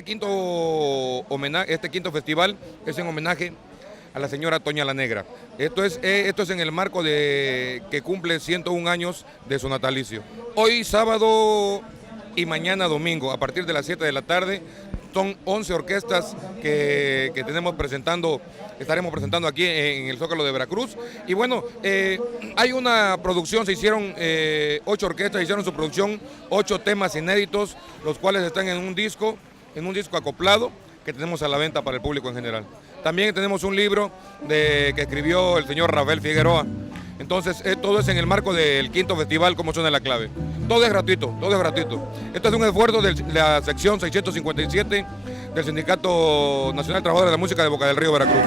este quinto festival es en homenaje a la señora Toña la Negra. Esto es en el marco de que cumple 101 años de su natalicio. Hoy sábado y mañana domingo, a partir de las 7 de la tarde, son 11 orquestas que estaremos presentando aquí en el Zócalo de Veracruz. Y bueno, hay una producción, se hicieron 8 orquestas, hicieron su producción, 8 temas inéditos, los cuales están en un disco acoplado que tenemos a la venta para el público en general. También tenemos un libro que escribió el señor Rafael Figueroa. Entonces, todo es en el marco del quinto festival, como suena la clave. Todo es gratuito, todo es gratuito. Esto es un esfuerzo de la sección 657 del Sindicato Nacional de Trabajadores de la Música de Boca del Río, Veracruz.